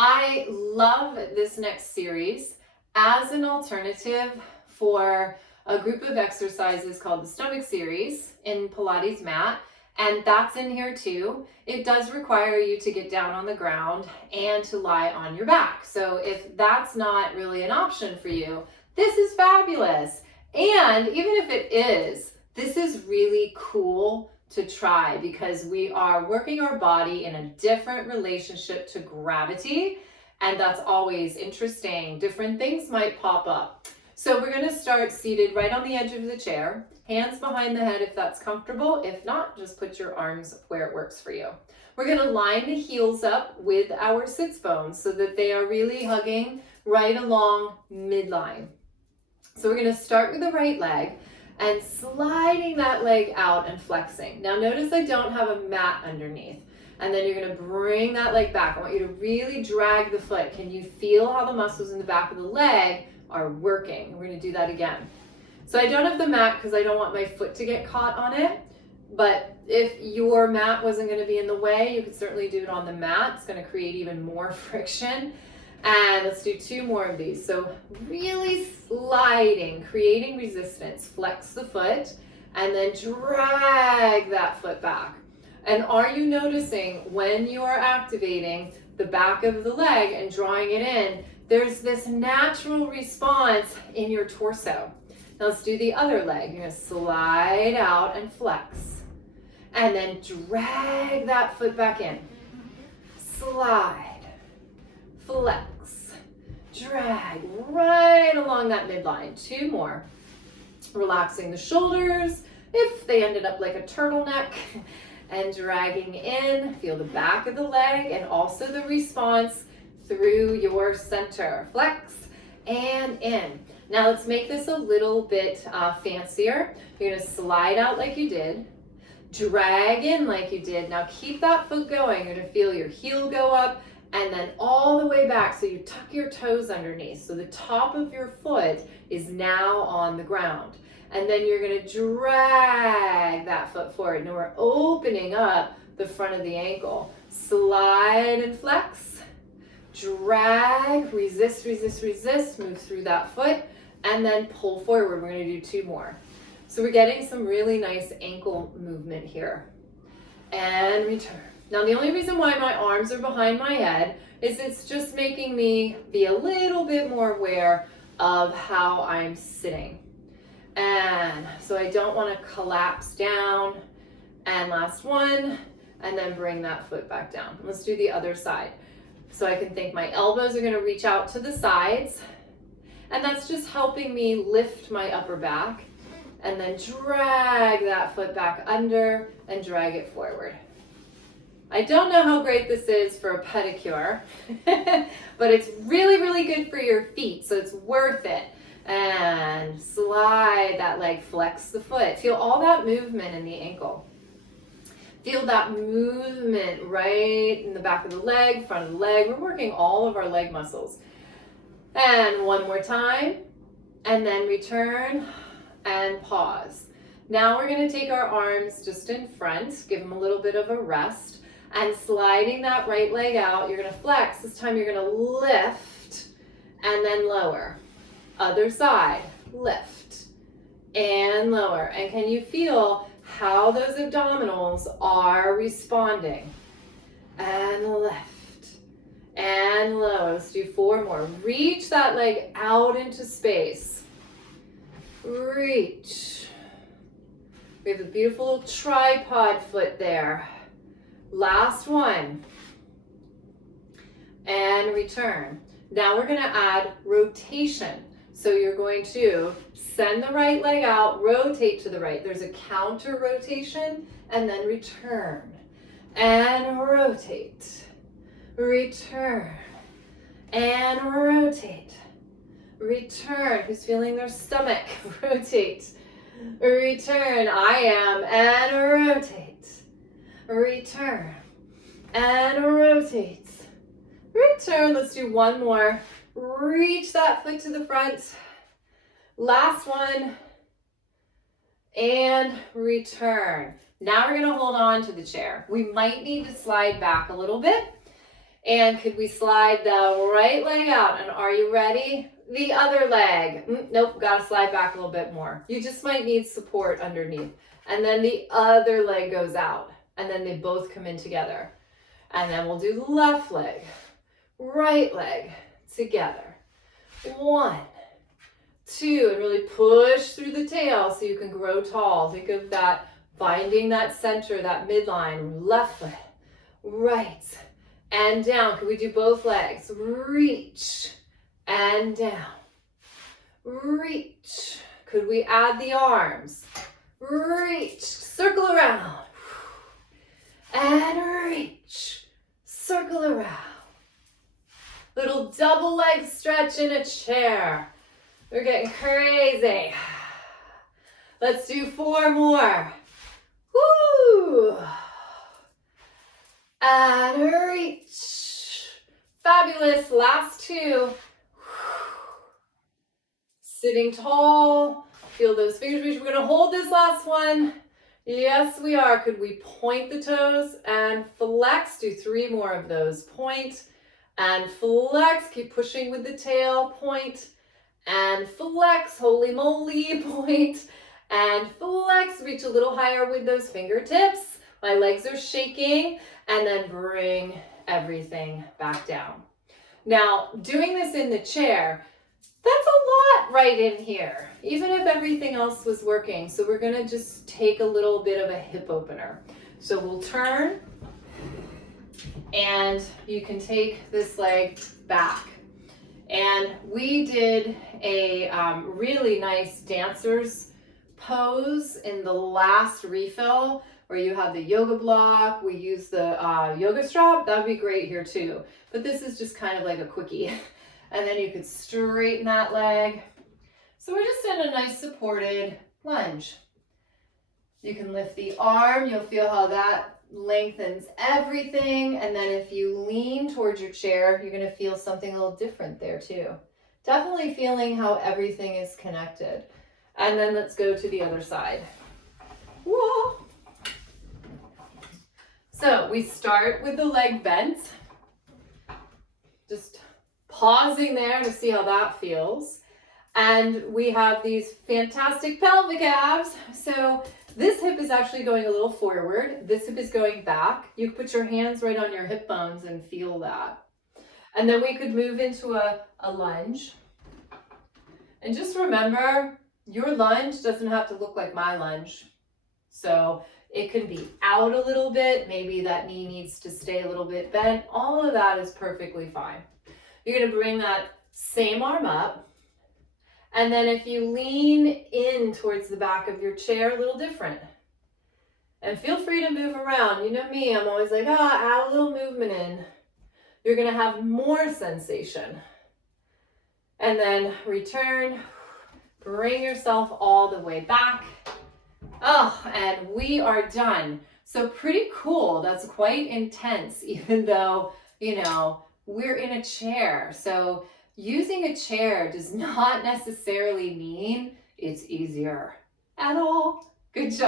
I love this next series as an alternative for a group of exercises called the Stomach Series in Pilates mat, and that's in here too. It does require you to get down on the ground and to lie on your back. So if that's not really an option for you, this is fabulous. And even if it is, this is really cool to try because we are working our body in a different relationship to gravity, and that's always interesting. Different things might pop up. So we're going to start seated right on the edge of the chair, hands behind the head if that's comfortable. If not, just put your arms where it works for you. We're going to line the heels up with our sits bones so that they are really hugging right along midline. So we're going to start with the right leg and sliding that leg out and flexing. Now notice I don't have a mat underneath. And then you're going to bring that leg back. I want you to really drag the foot. Can you feel how the muscles in the back of the leg are working? We're going to do that again. So I don't have the mat because I don't want my foot to get caught on it. But if your mat wasn't going to be in the way, you could certainly do it on the mat. It's going to create even more friction. And let's do 2 more of these. So really sliding, creating resistance. Flex the foot and then drag that foot back. And are you noticing when you are activating the back of the leg and drawing it in, there's this natural response in your torso. Now let's do the other leg. You're going to slide out and flex. And then drag that foot back in. Slide. Flex, drag right along that midline. 2 more. Relaxing the shoulders if they ended up like a turtleneck and dragging in. Feel the back of the leg and also the response through your center. Flex and in. Now let's make this a little bit fancier. You're going to slide out like you did. Drag in like you did. Now keep that foot going. You're going to feel your heel go up and then all the way back, so you tuck your toes underneath. So the top of your foot is now on the ground. And then you're going to drag that foot forward. Now we're opening up the front of the ankle. Slide and flex. Drag, resist, resist, resist. Move through that foot and then pull forward. We're going to do 2 more. So we're getting some really nice ankle movement here. And return. Now the only reason why my arms are behind my head is it's just making me be a little bit more aware of how I'm sitting. And so I don't want to collapse down. And last one, and then bring that foot back down. Let's do the other side. So I can think my elbows are going to reach out to the sides. And that's just helping me lift my upper back. And then drag that foot back under and drag it forward. I don't know how great this is for a pedicure, but it's really, really good for your feet, so it's worth it. And slide that leg, flex the foot. Feel all that movement in the ankle. Feel that movement right in the back of the leg, front of the leg. We're working all of our leg muscles. And one more time, and then return and pause. Now we're going to take our arms just in front, give them a little bit of a rest. And sliding that right leg out, you're going to flex. This time you're going to lift and then lower. Other side, lift and lower. And can you feel how those abdominals are responding? And lift and lower. Let's do 4 more. Reach that leg out into space. Reach. We have a beautiful little tripod foot there. Last one. And return. Now we're going to add rotation. So you're going to send the right leg out, rotate to the right. There's a counter rotation, and then return. And rotate. Return. And rotate. Return. Who's feeling their stomach? Rotate. Return. I am. And rotate. Return and rotate. Return. Let's do 1 more. Reach that foot to the front. Last one. And return. Now we're going to hold on to the chair. We might need to slide back a little bit. And could we slide the right leg out? And are you ready? The other leg. Nope, gotta slide back a little bit more. You just might need support underneath. And then the other leg goes out. And then they both come in together. And then we'll do the left leg, right leg together. 1, 2, and really push through the tail so you can grow tall. Think of that, finding that center, that midline. Left foot, right, and down. Can we do both legs? Reach and down. Reach. Could we add the arms? Reach, circle around. And reach, circle around. Little double leg stretch in a chair. We're getting crazy. Let's do 4 more. Woo! And reach. Fabulous. Last 2. Sitting tall. Feel those fingers reach. We're going to hold this last one. Yes, we are. Could we point the toes and flex? Do 3 more of those. Point and flex. Keep pushing with the tail. Point and flex. Holy moly. Point and flex. Reach a little higher with those fingertips. My legs are shaking. And then bring everything back down. Now, doing this in the chair, that's a lot right in here, even if everything else was working. So we're gonna just take a little bit of a hip opener. So we'll turn, and you can take this leg back. And we did a really nice dancer's pose in the last refill, where you have the yoga block. We use the yoga strap. That would be great here too. But this is just kind of like a quickie. And then you could straighten that leg. So we're just in a nice supported lunge. You can lift the arm. You'll feel how that lengthens everything. And then if you lean towards your chair, you're going to feel something a little different there too. Definitely feeling how everything is connected. And then let's go to the other side. Whoa. So we start with the leg bent. Just pausing there to see how that feels. And we have these fantastic pelvic abs. So this hip is actually going a little forward. This hip is going back. You put your hands right on your hip bones and feel that. And then we could move into a lunge. And just remember, your lunge doesn't have to look like my lunge. So it can be out a little bit. Maybe that knee needs to stay a little bit bent. All of that is perfectly fine. You're going to bring that same arm up. And then if you lean in towards the back of your chair, a little different. And feel free to move around. You know me, I'm always like, add a little movement in. You're going to have more sensation. And then return. Bring yourself all the way back. Oh, and we are done. So pretty cool. That's quite intense, even though, you know, we're in a chair. So using a chair does not necessarily mean it's easier at all. Good job.